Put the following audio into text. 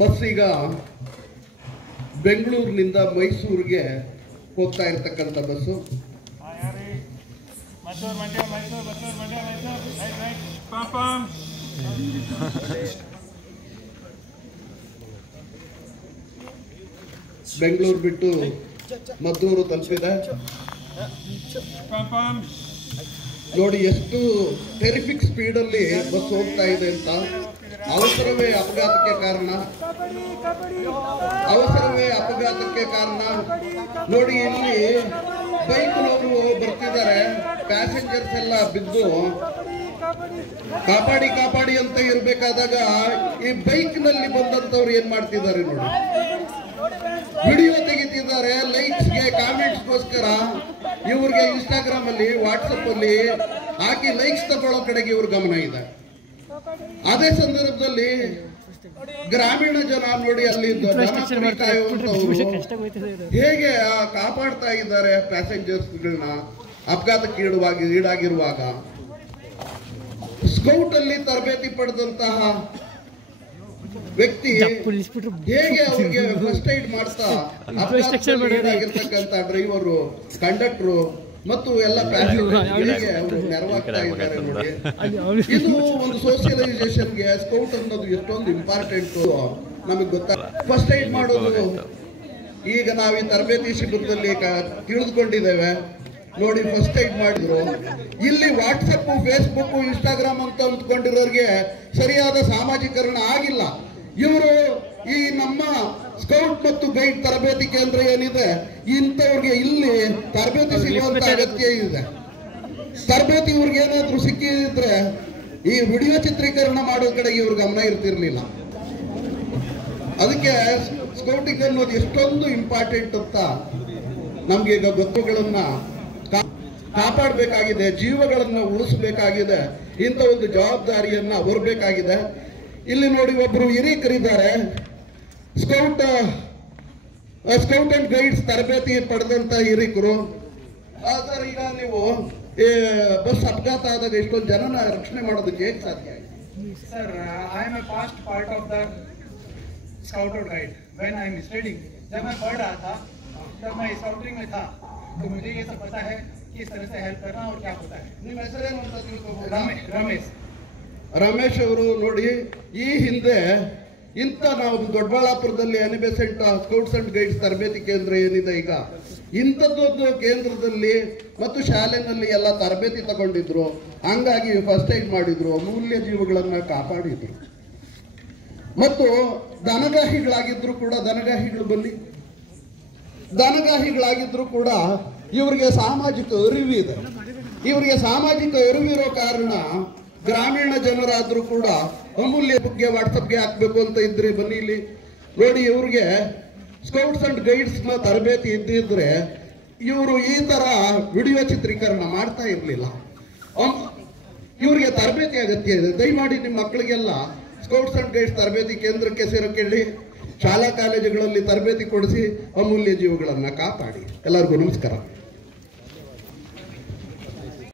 Bus ಈಗ ಬೆಂಗಳೂರಿನಿಂದ ಮೈಸೂರಿಗೆ ಹೋಗ್ತಾ ಇರತಕ್ಕಂಥ ಬಸ್ಸು. ಬೆಂಗಳೂರು ಬಿಟ್ಟು ಮದ್ದೂರು ತಲುಪಿದೆ. ನೋಡಿ ಎಷ್ಟು ಟೆರಿಫಿಕ್ ಸ್ಪೀಡಲ್ಲಿ ಬಸ್ ಹೋಗ್ತಾ ಇದೆ ಅಂತ. ಅವಸರವೇ ಅಪಘಾತಕ್ಕೆ ಕಾರಣ. ನೋಡಿ ಇಲ್ಲಿ ಬೈಕ್ನವರು ಬರ್ತಿದ್ದಾರೆ, ಪ್ಯಾಸೆಂಜರ್ಸ್ ಎಲ್ಲ ಬಿದ್ದು ಕಾಪಾಡಿ ಕಾಪಾಡಿ ಅಂತ ಇರ್ಬೇಕಾದಾಗ ಈ ಬೈಕ್ ನಲ್ಲಿ ಬಂದಂತವ್ರು ಏನ್ ಮಾಡ್ತಿದ್ದಾರೆ ನೋಡಿ, ವಿಡಿಯೋ ತೆಗಿತಿದ್ದಾರೆ ಲೈಕ್ಸ್ಗೆ ಕಾಮೆಂಟ್ಸ್ಗೋಸ್ಕರ. ಇವ್ರಿಗೆ ಇನ್ಸ್ಟಾಗ್ರಾಮ್ ಅಲ್ಲಿ ವಾಟ್ಸಪ್ ಅಲ್ಲಿ ಹಾಕಿ ಲೈಕ್ಸ್ ತಗೊಳ್ಳೋ ಕಡೆಗೆ ಇವ್ರ ಗಮನ ಇದೆ. ಅದೇ ಸಂದರ್ಭದಲ್ಲಿ ಗ್ರಾಮೀಣ ಜನ ನೋಡಿ ಅಲ್ಲಿ ಹೇಗೆ ಕಾಪಾಡ್ತಾ ಇದ್ದಾರೆ ಪ್ಯಾಸೆಂಜರ್ಸ್ಗಳನ್ನ ಅಪಘಾತಕ್ಕೆ ಈಡಾಗಿರುವಾಗ. ಸ್ಕೌಟ್ ಅಲ್ಲಿ ತರಬೇತಿ ಪಡೆದಂತಹ ವ್ಯಕ್ತಿ ಹೇಗೆ ಅವ್ರಿಗೆ ಫಸ್ಟ್ ಏಡ್ ಮಾಡ್ತಾ ಅಪಘಾತಕ್ಕಿರ್ತಕ್ಕಂಥ ಡ್ರೈವರು, ಕಂಡಕ್ಟರು ಮತ್ತು ಎಲ್ಲ ಪ್ಯಾಸೆಂಜರ್ಗೆ ಅವರು ನೆರವಾಗ್ತಾ ಇದ್ದಾರೆ ನೋಡಿ. ಇದು ಒಂದು ಸೋಷಿಯಲೈಸೇಷನ್ಗೆ ಸ್ಕೌಟ್ ಅನ್ನೋದು ಎಷ್ಟೊಂದು ಇಂಪಾರ್ಟೆಂಟ್ ನಮಗೆ ಗೊತ್ತಾಗ. ಫಸ್ಟ್ ಏಡ್ ಮಾಡೋದು ಈಗ ನಾವು ಈ ತರಬೇತಿ ಶಿಬಿರದಲ್ಲಿ ತಿಳಿದುಕೊಂಡಿದ್ದೇವೆ ನೋಡಿ. ಫಸ್ಟ್ ಏಡ್ ಮಾಡಿದ್ರು. ಇಲ್ಲಿ ವಾಟ್ಸಪ್, ಫೇಸ್ಬುಕ್, ಇನ್ಸ್ಟಾಗ್ರಾಮ್ ಅಂತ ಅಂದ್ಕೊಂಡಿರೋರಿಗೆ ಸರಿಯಾದ ಸಾಮಾಜಿಕರಣ ಆಗಿಲ್ಲ. ಇವರು ಈ ನಮ್ಮ ಸ್ಕೌಟ್ ಮತ್ತು ಗೈಡ್ ತರಬೇತಿ ಕೇಂದ್ರ ಏನಿದೆ, ಇಂಥವ್ರಿಗೆ ಇಲ್ಲಿ ತರಬೇತಿ ಸಿಗುವಂತ ಅಗತ್ಯ ಇದೆ. ತರಬೇತಿ ಇವ್ರಿಗೆ ಏನಾದ್ರೂ ಸಿಕ್ಕಿದ್ರೆ ಈ ವಿಡಿಯೋ ಚಿತ್ರೀಕರಣ ಮಾಡೋ ಕಡೆಗೆ ಇವ್ರ ಗಮನ ಇರ್ತಿರ್ಲಿಲ್ಲ. ಅದಕ್ಕೆ ಸ್ಕೌಟಿಂಗ್ ಅನ್ನೋದು ಎಷ್ಟೊಂದು ಇಂಪಾರ್ಟೆಂಟ್ ಅಂತ ನಮ್ಗೆ ಈಗ ಗೊತ್ತುಗಳನ್ನ ಕಾಪಾಡಬೇಕಾಗಿದೆ, ಜೀವಗಳನ್ನ ಉಳಿಸಬೇಕಾಗಿದೆ, ಇಂಥ ಒಂದು ಜವಾಬ್ದಾರಿಯನ್ನ ಹೊರಬೇಕಾಗಿದೆ. ಇಲ್ಲಿ ನೋಡಿ ಒಬ್ರು ಹಿರೀಕರಿದ್ದಾರೆ, ಸ್ಕೌಟ್ ಅಂಡ್ ಗೈಡ್ಸ್ ತರಬೇತಿ ಪಡೆದಂತ ಹಿರೀಕರು. ಸರ್, ಈಗ ನೀವು ಬಸ್ ಅಪಘಾತ ಆದಾಗ ಎಷ್ಟೊಂದು ಜನನ ರಕ್ಷಣೆ ಮಾಡೋದಕ್ಕೆ ಹೇಗೆ ಸಾಧ್ಯ? Sir, I am a past part of the scout और guide when I am studying. जब मैं पढ़ रहा था तब मैं स्काउटिंग में था, तो मुझे ये सब पता है किस तरह से हेल्प करना और क्या होता है. ನಿಮ್ಮ ಹೆಸರೇನು ಅಂತ ತಿಳ್ಕೊಬಹುದು? ರಮೇಶ್ ಅವರು ನೋಡಿ, ಈ ಹಿಂದೆ ಇಂಥ ನಾವು ದೊಡ್ಡಬಳ್ಳಾಪುರದಲ್ಲಿ ಅನಿಬೆಸೆಂಟ್ ಸ್ಕೌಟ್ಸ್ ಅಂಡ್ ಗೈಡ್ಸ್ ತರಬೇತಿ ಕೇಂದ್ರ ಏನಿದೆ, ಈಗ ಇಂಥದ್ದೊಂದು ಕೇಂದ್ರದಲ್ಲಿ ಮತ್ತು ಶಾಲೆನಲ್ಲಿ ಎಲ್ಲ ತರಬೇತಿ ತಗೊಂಡಿದ್ರು. ಹಂಗಾಗಿ ಫಸ್ಟ್ ಏಡ್ ಮಾಡಿದ್ರು, ಅಮೂಲ್ಯ ಜೀವಗಳನ್ನ ಕಾಪಾಡಿದ್ರು. ಮತ್ತು ದನಗಾಹಿಗಳಾಗಿದ್ರು ಕೂಡ, ದನಗಾಹಿಗಳಾಗಿದ್ರು ಕೂಡ ಇವರಿಗೆ ಸಾಮಾಜಿಕ ಅರಿವಿದೆ. ಇವರಿಗೆ ಸಾಮಾಜಿಕ ಅರಿವಿರೋ ಕಾರಣ ಗ್ರಾಮೀಣ ಜನರಾದ್ರೂ ಕೂಡ ಅಮೂಲ್ಯ ಬಗ್ಗೆ ವಾಟ್ಸಪ್ಗೆ ಹಾಕ್ಬೇಕು ಅಂತ ಇದ್ರಿ, ಬನ್ನಿ ಇಲ್ಲಿ ನೋಡಿ. ಇವ್ರಿಗೆ ಸ್ಕೌಟ್ಸ್ ಅಂಡ್ ಗೈಡ್ಸ್ ನ ತರಬೇತಿ ಇದ್ದಿದ್ರೆ ಇವರು ಈ ತರ ವಿಡಿಯೋ ಚಿತ್ರೀಕರಣ ಮಾಡ್ತಾ ಇರ್ಲಿಲ್ಲ. ಇವರಿಗೆ ತರಬೇತಿ ಅಗತ್ಯ ಇದೆ. ದಯಮಾಡಿ ನಿಮ್ಮ ಮಕ್ಕಳಿಗೆಲ್ಲ ಸ್ಕೌಟ್ಸ್ ಅಂಡ್ ಗೈಡ್ಸ್ ತರಬೇತಿ ಕೇಂದ್ರಕ್ಕೆ ಸೇರಕ್ಕೆ ಶಾಲಾ ಕಾಲೇಜುಗಳಲ್ಲಿ ತರಬೇತಿ ಕೊಡಿಸಿ ಅಮೂಲ್ಯ ಜೀವಗಳನ್ನ ಕಾಪಾಡಿ. ಎಲ್ಲರಿಗೂ ನಮಸ್ಕಾರ.